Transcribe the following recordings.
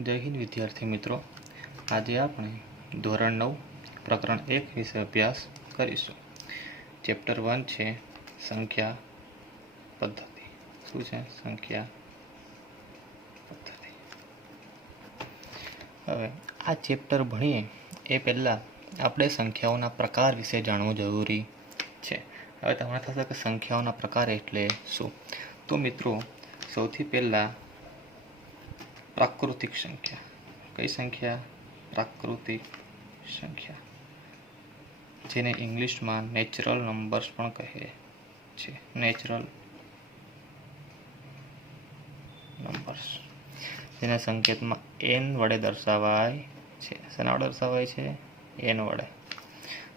जय हिंद विद्यार्थी मित्रों, आज આપણે ધોરણ 9 પ્રકરણ 1 વિશે અભ્યાસ કરીશું। ચેપ્ટર 1 છે સંખ્યા પદ્ધતિ। શું છે? સંખ્યા પદ્ધતિ। હવે આ ચેપ્ટર ભણીએ એ પહેલાં આપણે સંખ્યાઓના પ્રકાર વિશે જાણવું જરૂરી છે। હવે તમને થશે કે સંખ્યાઓના પ્રકાર એટલે શું? તો મિત્રો, સૌથી પહેલાં प्राकृतिक संख्या। कई संख्या? प्राकृतिक संख्या, जेने इंग्लिश में नेचरल नंबर्स पण कहे छे। नेचरल नंबर्स जेने संकेत में एन वडे दर्शावाय छे। शेना वडे दर्शावाय छे? एन वडे।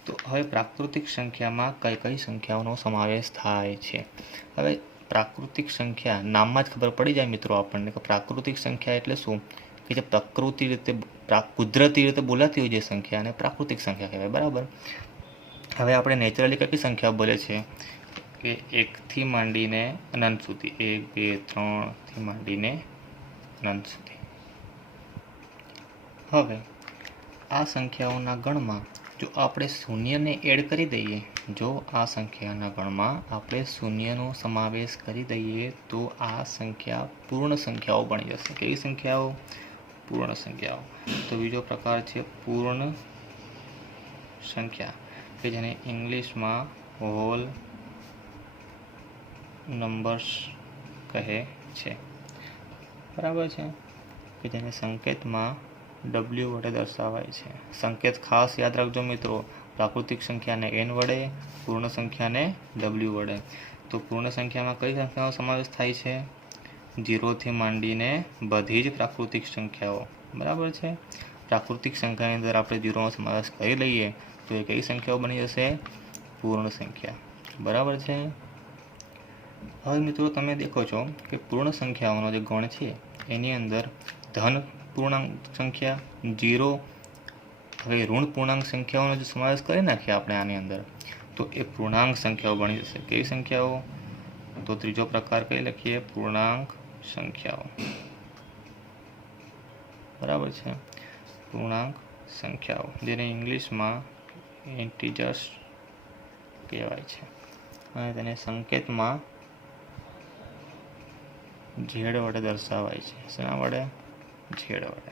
तो हवे प्राकृतिक संख्या में कई कई संख्याओं समावेश थाय छे। हवे प्राकृतिक संख्या नाम ज खबर पड़ी जाए मित्रों आपने कि प्राकृतिक संख्या एटले शुं कि जे प्रकृति रीते कुदरती रीते बोलाती हो संख्या ने प्राकृतिक संख्या कहेवाय। बराबर। हवे आपणे नेचरली कई संख्या बोले छे कि 1 थी मांडीने अनंत सुधी, 1 2 3 थी मांडीने अनंत सुधी। हवे आ संख्याओना गणमां जो आपणे शून्य ने एड करी दईए, जो आ संख्याना गणमां आपणे शून्यनो समावेश करी दईए तो आ संख्या पूर्ण संख्याओ बनी जशे। केवी संख्याओ? पूर्ण संख्याओ। तो बीजो प्रकार छे पूर्ण संख्या के जेने इंग्लिश में होल नंबर्स कहे छे। बराबर छे? के जेने संकेत में W वडे दर्शावाय छे। संकेत खास याद रखजो मित्रों, प्राकृतिक संख्या ने n वडे, पूर्ण संख्या ने W वडे। तो पूर्ण संख्या में कई संख्याओं समावेश थाय छे? 0 थी मांडीने बधी ज प्राकृतिक संख्याओं। बराबर छे? प्राकृतिक संख्या अंदर आपणे 0 नो समावेश करी लईए तो ए कई संख्याओं बनी जशे? पूर्ण संख्या। बराबर छे? हवे मित्रों, तमे देखो छो कि पूर्ण संख्याओं जो गण छे एनी अंदर धन पूर्णांक संख्या 0, हवे ऋण पूर्णांक संख्याओं जो समावेश करी नाखीए आपणे आनी अंदर तो ए पूर्णांक संख्याओं बनी जशे। केवी संख्याओं? तो त्रीजो प्रकार कई लखीए? पूर्णांक संख्याओं। बराबर छे? पूर्णांक संख्याओं जेने इंग्लिश में इंटीजर्स कहेवाय छे अने तेने संकेत में झेड वडे दर्शावाय छे। शेना वडे? झेड वडे।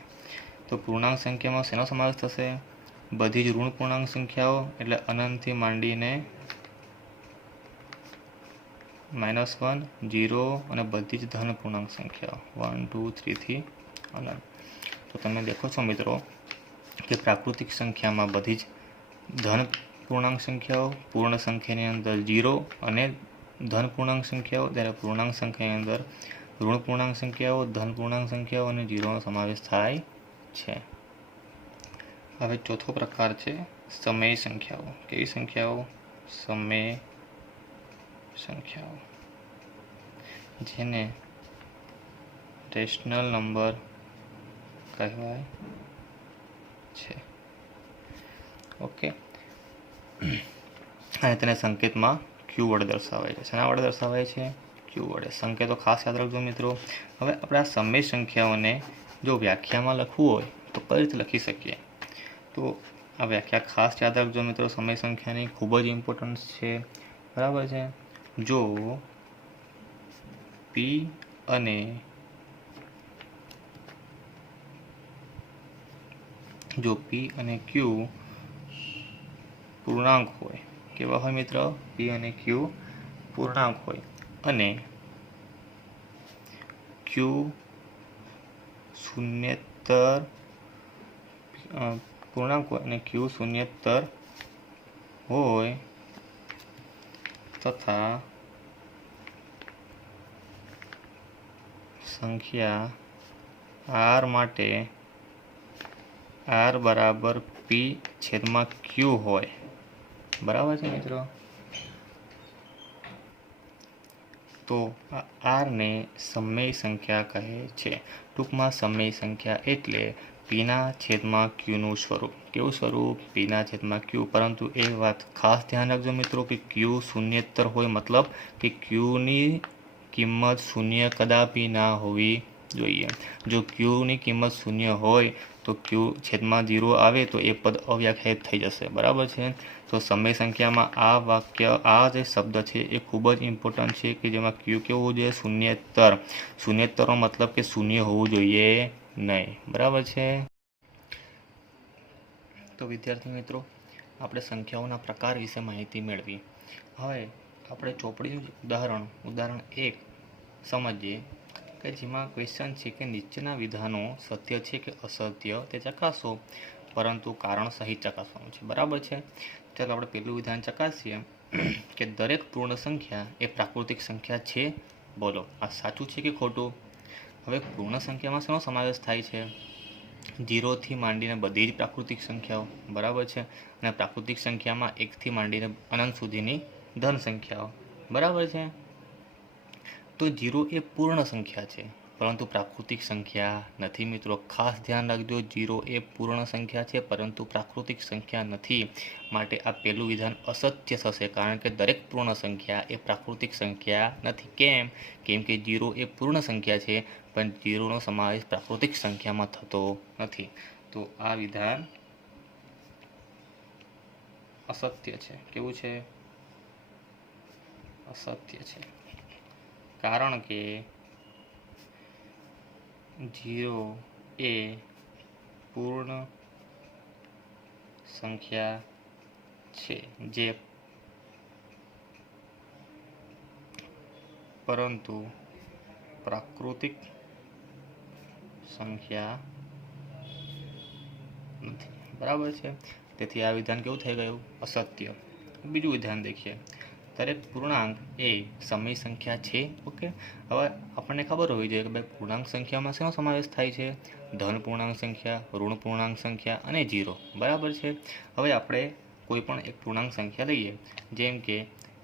तो पूर्णांक संख्या में शेनो समावेश थशे? बधी ज ऋण पूर्णांक संख्याओं एटले अनंत थी मांडीने -1, 0 અને બધી જ ધન પૂર્ણાંક સંખ્યાઓ 1 2 3 થી અનંત। તો તમે देखो છો મિત્રો કે પ્રાકૃતિક સંખ્યામાં બધી જ ધન પૂર્ણાંક સંખ્યાઓ, પૂર્ણ સંખ્યાની અંદર 0 અને ધન પૂર્ણાંક સંખ્યાઓ, ત્યારે પૂર્ણાંક સંખ્યાની અંદર ઋણ પૂર્ણાંક સંખ્યાઓ, ધન પૂર્ણાંક સંખ્યાઓ અને 0 નો સમાવેશ થાય છે। હવે ચોથો પ્રકાર છે સમય સંખ્યાઓ। કેવી સંખ્યાઓ? સમય संख्याओं जेने रेशनल नंबर कहवाय छे। ओके। अने तेने संकेत में क्यू वडे दर्शावाय छे। शेना वडे दर्शावाय छे? क्यू वडे। संकेतो खास याद रखजो मित्रों। हवे आपणे आ समय संख्याओने जो व्याख्या में लखवू होय तो कई रीते लखी शकीए। तो आ व्याख्या खास याद रखजो मित्रों। समय संख्यानी खूब ज इम्पोर्टन्स छे। बराबर छे? जो P અને Q पूर्णांक होय, केवा होय मित्र? P અને Q पूर्णांक होय અને Q शून्येतर पूर्णांक होय અને Q शून्येतर होय तथा संख्या R माटे R बराबर P छेद में Q होय। बराबर है मित्रों? तो R ने समय संख्या कहे छे। टूंक में समय संख्या एटले P ना छेद में Q नु स्वरूप। केवुं स्वरूप? P ना छेद में Q। परंतु ए बात खास ध्यान रखजो मित्रों कि Q शून्येतर होय, मतलब कि Q नी किंमत शून्य कदापि ना होवी જોઈએ। જો ક્યુની કિંમત શૂન્ય હોય તો ક્યુ છેદમાં 0 આવે તો એ પદ અવ્યાખ્યાયિત થઈ જશે, બરાબર છે। તો સમય સંખ્યામાં આ વાક્ય, આ જે શબ્દ છે એ ખૂબ જ ઇમ્પોર્ટન્ટ છે કે જેમાં ક્યુ કેવું હોવું જોઈએ? શૂન્યેતર। શૂન્યેતરનો મતલબ કે શૂન્ય હોવું જોઈએ નહીં, બરાબર છે। તો વિદ્યાર્થી મિત્રો, આપણે સંખ્યાઓના પ્રકાર વિશે માહિતી મેળવી। હવે આપણે ચોપડીનું ઉદાહરણ 1 સમજીએ કે જેમાં ક્વેશ્ચન છે કે નીચેના વિધાનો સત્ય છે કે અસત્ય તે ચકાસો, પરંતુ કારણ સહિત ચકાસવાનું છે, બરાબર છે। ચાલો આપણે પહેલું વિધાન ચકાસીએ કે દરેક પૂર્ણ સંખ્યા એ પ્રાકૃતિક સંખ્યા છે। બોલો, આ સાચું છે કે ખોટું? હવે પૂર્ણ સંખ્યામાં શેનો સમાવેશ થાય છે? 0 થી માંડીને બધી જ પ્રાકૃતિક સંખ્યાઓ, બરાબર છે। અને પ્રાકૃતિક સંખ્યામાં 1 થી માંડીને અનંત સુધીની ધન સંખ્યાઓ, બરાબર છે। તો 0 એ પૂર્ણ સંખ્યા છે, પરંતુ પ્રાકૃતિક સંખ્યા નથી મિત્રો। ખાસ ધ્યાન રાખજો, 0 એ પૂર્ણ સંખ્યા છે પરંતુ પ્રાકૃતિક સંખ્યા નથી। માટે આ પહેલું વિધાન અસત્ય થશે, કારણ કે દરેક પૂર્ણ સંખ્યા એ પ્રાકૃતિક સંખ્યા નથી। કેમ કે 0 એ પૂર્ણ સંખ્યા છે પણ 0નો સમાવેશ પ્રાકૃતિક સંખ્યામાં થતો નથી। તો આ વિધાન અસત્ય છે। કેવું છે? અસત્ય છે, કારણ કે 0 એ પૂર્ણ સંખ્યા છે જે પરંતુ પ્રાકૃતિક સંખ્યા નથી, બરાબર છે। તેથી આ વિધાન કેવું થઈ ગયું? અસત્ય। બીજું વિધાન દેખીએ, દરેક પૂર્ણાંક એ સમય સંખ્યા છે। ઓકે, હવે આપણને ખબર હોવી જોઈએ કે ભાઈ પૂર્ણાંક સંખ્યામાં શેનો સમાવેશ થાય છે? ધન પૂર્ણાંક સંખ્યા, ઋણ પૂર્ણાંક સંખ્યા અને 0, બરાબર છે। હવે આપણે કોઈ પણ એક પૂર્ણાંક સંખ્યા લઈએ, જેમ કે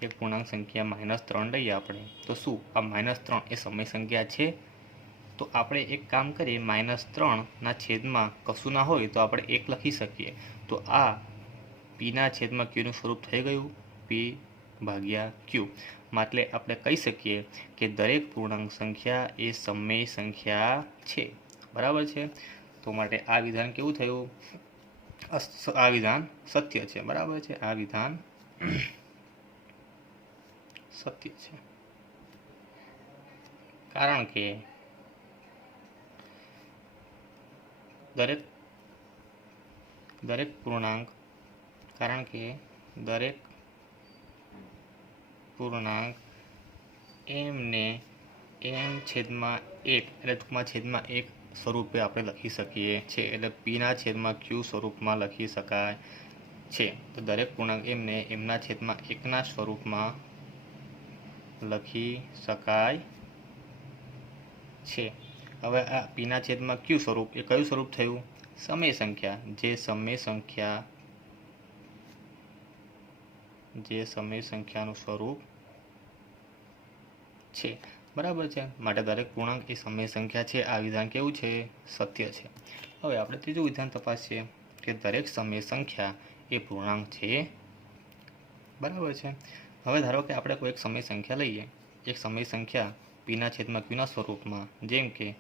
એક પૂર્ણાંક સંખ્યા -3 લઈએ આપણે, તો શું આ -3 એ સમય સંખ્યા છે? તો આપણે એક કામ કરીએ, -3 ના છેદમાં કશું ના હોય તો આપણે 1 લખી શકીએ। તો આ પીના છેદમાં ક્યુનું સ્વરૂપ થઈ ગયું, P/Q। એટલે આપણે કહી શકીએ કે દરેક પૂર્ણાંક સંખ્યા એ સમય સંખ્યા છે, બરાબર છે। તો માટે આ વિધાન કેવું થયું? આ વિધાન સત્ય છે, બરાબર છે। આ વિધાન સત્ય છે, કારણ કે દરેક પૂર્ણાંક એમને m/1 એટલે ટૂંકમાં છેદમાં 1 સ્વરૂપે આપણે લખી શકીએ છીએ, એટલે પીના છેદમાં ક્યુ સ્વરૂપમાં લખી શકાય છે। તો દરેક પૂર્ણાંક એમને એમના છેદમાં 1ના સ્વરૂપમાં લખી શકાય છે। હવે આ પીના છેદમાં ક્યુ સ્વરૂપ એ કયું સ્વરૂપ થયું? સમય સંખ્યા, જે સમય સંખ્યાનું સ્વરૂપ છે, બરાબર છે। માટે દરેક પૂર્ણાંક એ સમય સંખ્યા છે। આ વિધાન કેવું છે? સત્ય છે। હવે આપણે ત્રીજું વિધાન તપાસીએ કે દરેક સમય સંખ્યા એ પૂર્ણાંક છે, બરાબર છે। હવે ધારો કે આપણે કોઈ એક સમય સંખ્યા લઈએ, એક સમય સંખ્યા પીના છેદમાં ક્યુના સ્વરૂપમાં, જેમ કે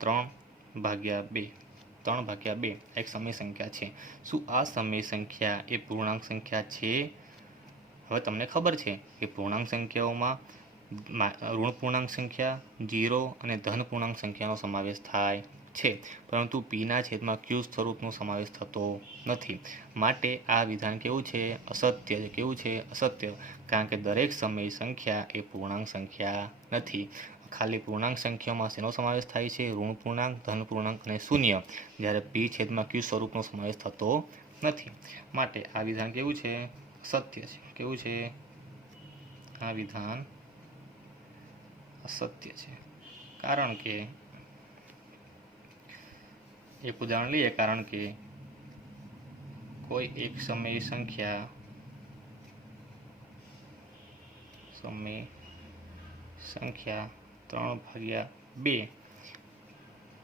3/2 એક સમય સંખ્યા છે। શું આ સમય સંખ્યા એ પૂર્ણાંક સંખ્યા છે? હવે તમને ખબર છે કે પૂર્ણાંક સંખ્યાઓમાં ઋણ પૂર્ણાંક સંખ્યા, 0 અને ધન પૂર્ણાંક સંખ્યાનો સમાવેશ થાય છે, પરંતુ પીના છેદમાં ક્યુ સ્વરૂપનો સમાવેશ થતો નથી। માટે આ વિધાન કેવું છે? અસત્ય છે। કેવું છે? અસત્ય, કારણ કે દરેક સમય સંખ્યા એ પૂર્ણાંક સંખ્યા નથી। ખાલી પૂર્ણાંક સંખ્યામાં શેનો સમાવેશ થાય છે? ઋણ પૂર્ણાંક, ધન પૂર્ણાંક અને શૂન્ય, જ્યારે પી છેદમાં ક્યુ સ્વરૂપનો સમાવેશ થતો નથી। માટે આ વિધાન કેવું છે? સત્ય છે। કેવું છે? આ વિધાન અસત્ય છે, કારણ કે એક ઉદાહરણ લઈએ, કારણ કે કોઈ એક સમય સંખ્યા 3/2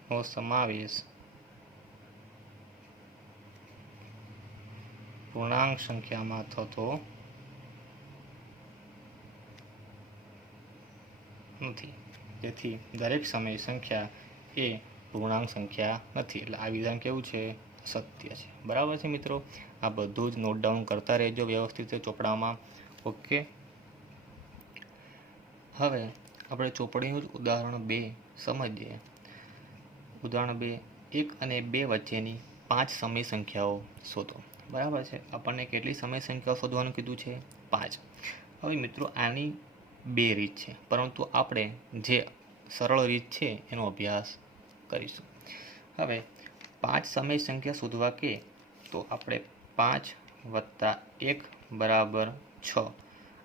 નો સમાવેશ પૂર્ણાંક સંખ્યામાં થતો નથી। તેથી દરેક સમય સંખ્યા એ પૂર્ણાંક સંખ્યા નથી, એટલે આ વિધાન કેવું છે? સત્ય છે. બરાબર છે મિત્રો, આ બધું જ નોટ ડાઉન કરતા રહેજો વ્યવસ્થિત ચોપડામાં. ઓકે, હવે આપણે ચોપડીનું જ ઉદાહરણ 2 સમજીએ. ઉદાહરણ 2, 1 અને 2 વચ્ચેની 5 સમય સંખ્યાઓ શોધો. બરાબર છે, આપણને કેટલી સમય સંખ્યાઓ શોધવાનું કીધું છે? 5. હવે મિત્રો આની 2 રીત છે, પરંતુ આપણે જે સરળ રીત છે એનો અભ્યાસ કરીશું. હવે 5 સમય સંખ્યા શોધવા કે તો આપણે 5 + 1 = 6.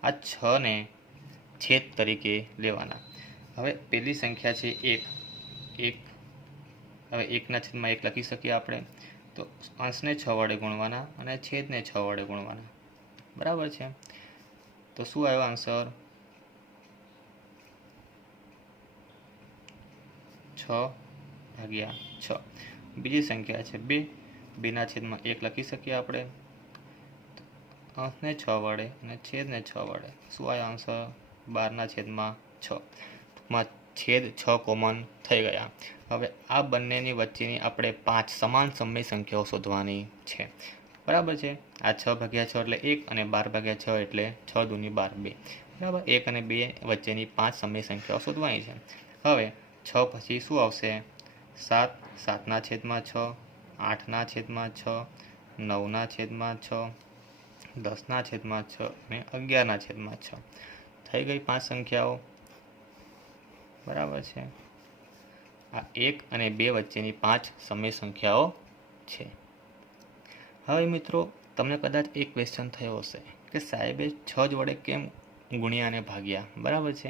આ 6 ને છેદ તરીકે લેવાના. હવે પહેલી સંખ્યા છે 1. હવે 1/1 લખી શકીએ આપણે, તો અંશને 6 વડે ગુણવાના અને છેદને 6 વડે ગુણવાના. બરાબર છે, તો શું આવ્યો આન્સર? 6/6. બીજી સંખ્યા છે 2. 2/1 લખી શકીએ આપણે, અંશને 6 વડે અને છેદને 6 વડે. શું આવ્યો આન્સર? 12/6. ટૂંકમાં છેદ 6 કોમન થઈ ગયા. હવે આ બંનેની વચ્ચેની આપણે 5 સમાન સમય સંખ્યાઓ શોધવાની છે. બરાબર છે, આ 6/6 એટલે 1 અને 12/6 એટલે 6 × 2 = 12. બરાબર, 1 અને 2 વચ્ચેની 5 સમય સંખ્યાઓ શોધવાની છે. હવે 6 પછી શું આવશે? 7. 7/6, 8/6, 9/6, 10/6 અને 11/6. થઈ ગઈ 5 સંખ્યાઓ. બરાબર છે, આ 1 અને 2 વચ્ચેની 5 સમય સંખ્યાઓ છે. હવે મિત્રો તમને કદાચ એક ક્વેશ્ચન થયો હશે કે સાહેબે 6 જ વડે કેમ ગુણ્યા અને ભાગ્યા? બરાબર છે,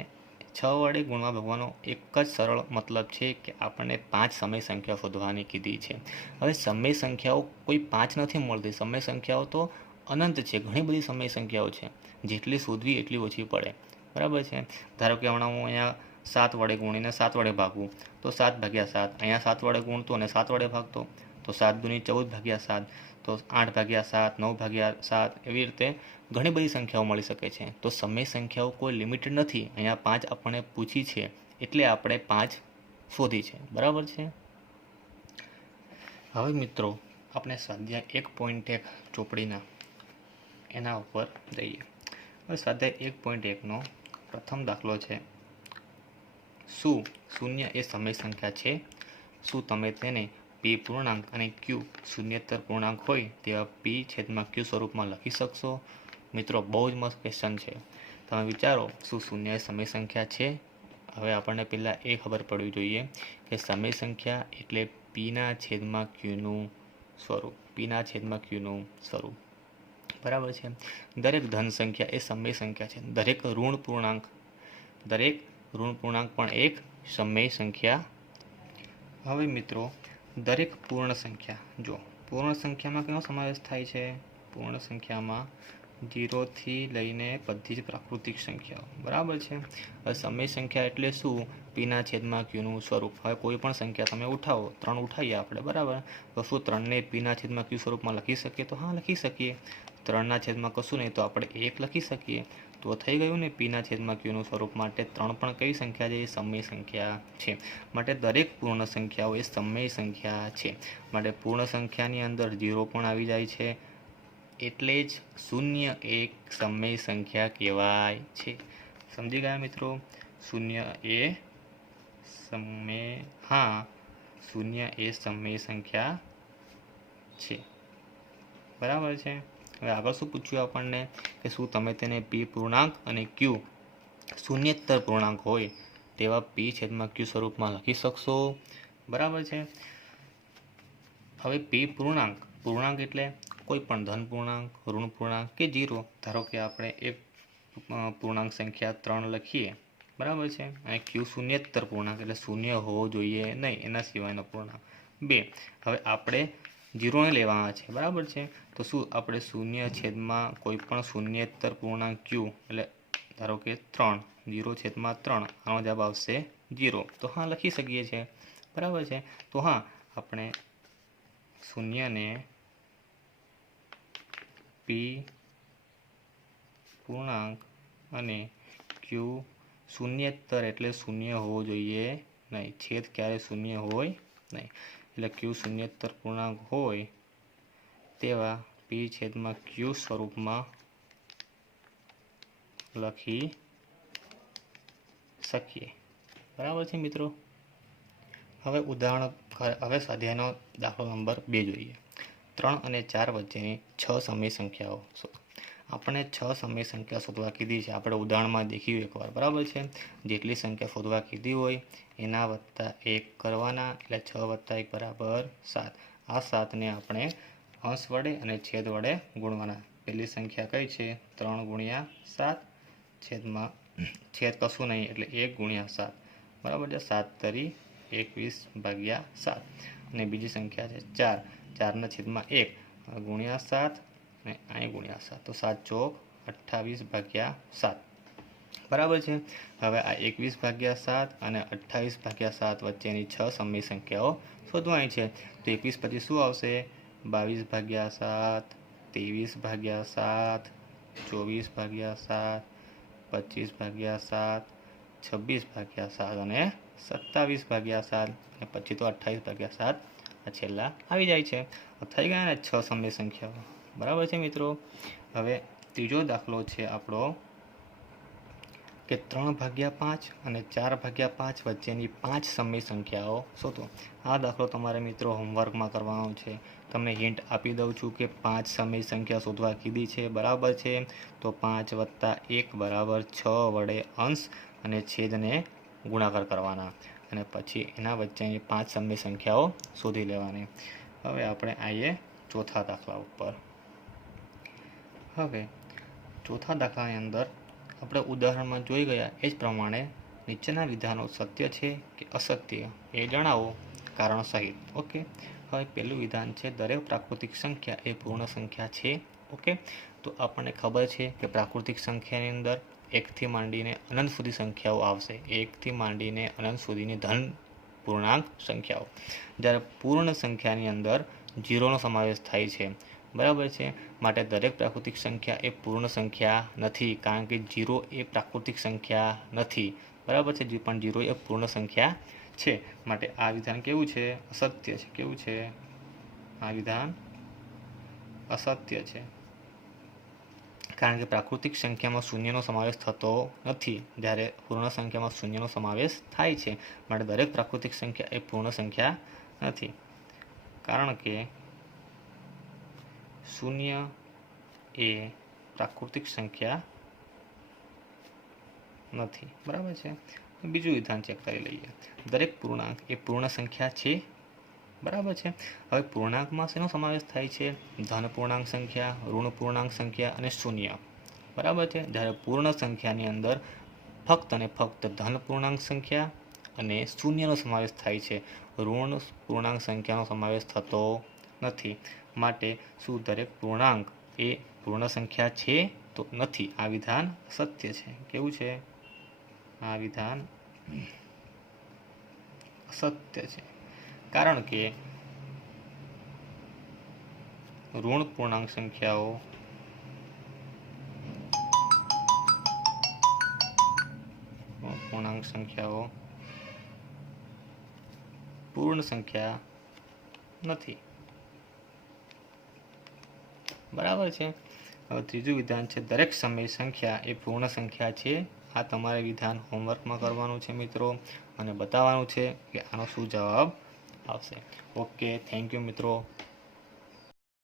6 વડે ગુણવા ભાગવાનો એક જ સરળ મતલબ છે કે આપણને 5 સમય સંખ્યાઓ શોધવાની કીધી છે. હવે સમય સંખ્યાઓ કોઈ 5 નથી મળતી, સમય સંખ્યાઓ તો અનંત છે, ઘણી બધી સમય સંખ્યાઓ છે, જેટલી શોધવી એટલી ઓછી પડે. બરાબર છે, ધારો કે હમણાં હું અહીંયા 7 વડે ગુણીને 7 વડે ભાગું તો 7/7. અહીંયા 7 વડે ગુણતો અને 7 વડે ભાગતો તો 7 × 14/7, તો 8/7, 9/7. એવી રીતે ઘણી બધી સંખ્યાઓ મળી શકે છે. તો સમય સંખ્યાઓ કોઈ લિમિટેડ નથી. અહીંયા 5 આપણને પૂછી છે એટલે આપણે 5 શોધી છે. બરાબર છે. હવે મિત્રો આપણે સ્વાધ્યાય 1.1 ચોપડીના એના ઉપર જઈએ. હવે સ્વાધ્યાય 1.1નો પ્રથમ દાખલો છે, શું શૂન્ય એ સમય સંખ્યા છે? શું તમે તેને p પૂર્ણાંક અને q શૂન્યેતર પૂર્ણાંક હોય તેવા p/q સ્વરૂપમાં લખી શકશો? મિત્રો બહુ જ મસ્ત ક્વેશ્ચન છે. તમે વિચારો, શું શૂન્ય એ સમય સંખ્યા છે? હવે આપણને પહેલાં એ ખબર પડવી જોઈએ કે સમય સંખ્યા એટલે p/q નું સ્વરૂપ. p/q નું સ્વરૂપ. બરાબર છે, દરેક ધન સંખ્યા એ સમય સંખ્યા છે. દરેક ઋણ પૂર્ણાંક પણ એક સમય સંખ્યા. હવે મિત્રો દરેક પૂર્ણ સંખ્યા, જો પૂર્ણ સંખ્યામાં કેનો સમાવેશ થાય છે? પૂર્ણ સંખ્યામાં 0 થી લઈને બધી જ પ્રાકૃતિક સંખ્યાઓ. બરાબર છે, હવે સમય સંખ્યા એટલે શું? p/q નું સ્વરૂપ. હવે કોઈ પણ સંખ્યા તમે ઉઠાવો, 3 ઉઠાવીએ આપણે, બરાબર, તો શું 3ને p/q સ્વરૂપમાં લખી શકીએ? તો હા, લખી શકીએ. 3 કશું નહીં તો આપણે 1 લખી શકીએ. તો થઈ ગયું ને p/q નું સ્વરૂપ. માટે 3 પણ કઈ સંખ્યા છે? સમય સંખ્યા છે. માટે દરેક પૂર્ણ સંખ્યાઓ એ સમય સંખ્યા છે. માટે પૂર્ણ સંખ્યાની અંદર 0 પણ આવી જાય છે, એટલે જ શૂન્ય એક સમય સંખ્યા કહેવાય છે. સમજી ગયા મિત્રો? શૂન્ય એ સમય સંખ્યા છે. બરાબર છે. હવે આગળ શું પૂછ્યું આપણને કે શું તમે તેને p પૂર્ણાંક અને q શૂન્યેતર પૂર્ણાંક હોય તેવા p/q સ્વરૂપમાં લખી શકશો? બરાબર છે. હવે p પૂર્ણાંક એટલે કોઈ પણ ધન પૂર્ણાંક, ઋણ પૂર્ણાંક કે 0. ધારો કે આપણે એક પૂર્ણાંક સંખ્યા 3 લખીએ, બરાબર છે, અને q શૂન્યેતર પૂર્ણાંક એટલે શૂન્ય હોવો જોઈએ નહીં, એના સિવાયનો પૂર્ણાંક 2. હવે આપણે 0 લેવાના છે. બરાબર છે, તો શું આપણે 0/, કોઈ પણ શૂન્યેતર પૂર્ણાંક q એટલે ધારો કે 3, 0/3, આનો જવાબ આવશે 0. તો હા, લખી શકીએ છીએ. બરાબર છે, તો હા, આપણે શૂન્યને p પૂર્ણાંક અને q શૂન્યેતર એટલે શૂન્ય હોવો જોઈએ નહીં. છેદ ક્યારે શૂન્ય હોય નહીં. એટલે ક્યુ શૂન્યોત્તર પૂર્ણાંક હોય તેવા પી છેદમાં ક્યુ સ્વરૂપમાં લખી શકીએ. બરાબર છે મિત્રો. હવે સ્વાધ્યાયનો દાખલો નંબર 2 જોઈએ. 3 અને 4 વચ્ચેની 6 સમય સંખ્યાઓ. આપણે 6 સમય સંખ્યા શોધવા કીધી છે. આપણે ઉદાહરણમાં દેખ્યું એકવાર. બરાબર છે. જેટલી સંખ્યા શોધવા કીધી હોય એના વત્તા 1 કરવાના, એટલે 6 વત્તા 1 બરાબર 7. આ 7ને આપણે અંશ વડે અને છેદ વડે ગુણવાના. પહેલી સંખ્યા કઈ છે? 3 ગુણ્યા 7 છેદમાં છેદ કશું નહીં એટલે 1 ગુણ્યા 7. બરાબર છે. 7 તરી 21 ભાગ્યા 7. અને બીજી સંખ્યા છે 4. 4ના છેદમાં 1 ગુણ્યા 7 અને અહીં ગુણ્યા 7. તો 7 ચોક 28 ભાગ્યા 7. બરાબર છે. હવે આ 21 ભાગ્યા 7 અને 28 ભાગ્યા 7 વચ્ચેની 6 સમય સંખ્યાઓ શોધવાની છે. તો 21 પછી શું આવશે? 22 ભાગ્યા 7, 23 ભાગ્યા 7, 24 ભાગ્યા 7, 25 ભાગ્યા 7, 26 ભાગ્યા 7 અને 27 ભાગ્યા 7. અને પછી તો 28 ભાગ્યા 7 આ છેલ્લા આવી જાય છે. થઈ ગયા ને 6 સમય સંખ્યાઓ. બરાબર છે મિત્રો. હવે ત્રીજો દાખલો છે આપણો કે 3 ભાગ્યા 5 અને 4 ભાગ્યા 5 વચ્ચેની 5 સમય સંખ્યાઓ શોધો. આ દાખલો તમારે મિત્રો હોમવર્કમાં કરવાનો છે. તમને હિન્ટ આપી દઉં છું કે 5 સમય સંખ્યા શોધવા કીધી છે. બરાબર છે. તો 5 વત્તા 1 બરાબર 6 વડે અંશ અને છેદને ગુણાકાર કરવાના અને પછી એના વચ્ચેની 5 સમય સંખ્યાઓ શોધી લેવાની. હવે આપણે આવીએ ચોથા દાખલા ઉપર. હવે ચોથા દાખલાની અંદર આપણે ઉદાહરણમાં જોઈ ગયા એ જ પ્રમાણે નીચેના વિધાનો સત્ય છે કે અસત્ય એ જણાવો કારણ સહિત. ઓકે. હવે પહેલું વિધાન છે દરેક પ્રાકૃતિક સંખ્યા એ પૂર્ણ સંખ્યા છે. ઓકે. તો આપણને ખબર છે કે પ્રાકૃતિક સંખ્યાની અંદર 1 થી માંડીને અનંત સુધી સંખ્યાઓ આવશે. 1 થી માંડીને અનંત સુધીની ધન પૂર્ણાંક સંખ્યાઓ. જ્યારે પૂર્ણ સંખ્યાની અંદર 0નો સમાવેશ થાય છે. બરાબર છે. માટે દરેક પ્રાકૃતિક સંખ્યા એ પૂર્ણ સંખ્યા નથી, કારણ કે 0 એ પ્રાકૃતિક સંખ્યા નથી. બરાબર છે. પણ 0 એ પૂર્ણ સંખ્યા છે. માટે આ વિધાન કેવું છે? અસત્ય છે. કેવું છે? આ વિધાન અસત્ય છે. કારણ કે પ્રાકૃતિક સંખ્યામાં શૂન્યનો સમાવેશ થતો નથી, જ્યારે પૂર્ણ સંખ્યામાં શૂન્યનો સમાવેશ થાય છે. માટે દરેક પ્રાકૃતિક સંખ્યા એ પૂર્ણ સંખ્યા નથી, કારણ કે શૂન્ય એ પ્રાકૃતિક સંખ્યા નથી. બરાબર છે. બીજું વિધાન ચેક કરી લઈએ. દરેક પૂર્ણાંક એ પૂર્ણ સંખ્યા છે. બરાબર છે. હવે પૂર્ણાંકમાં શેનો સમાવેશ થાય છે? ધન પૂર્ણાંક સંખ્યા, ઋણ પૂર્ણાંક સંખ્યા અને શૂન્ય. બરાબર છે. જ્યારે પૂર્ણ સંખ્યાની અંદર ફક્ત અને ફક્ત ધન પૂર્ણાંક સંખ્યા અને શૂન્યનો સમાવેશ થાય છે. ઋણ પૂર્ણાંક સંખ્યાનો સમાવેશ થતો નથી. માટે શું દરેક પૂર્ણાંક એ પૂર્ણ સંખ્યા છે? તો નથી. આ વિધાન સત્ય છે. કેવું છે? આ વિધાન સત્ય છે. કારણ કે ઋણ પૂર્ણાંક સંખ્યાઓ પૂર્ણ સંખ્યા નથી. બરાબર છે. હવે ત્રીજું વિધાન છે દરેક સમય સંખ્યા એ પૂર્ણ સંખ્યા છે. આ તમારે વિધાન હોમવર્કમાં કરવાનું છે મિત્રો, અને બતાવવાનું છે કે આનો શું જવાબ આવશે. ઓકે. થેન્ક યુ મિત્રો.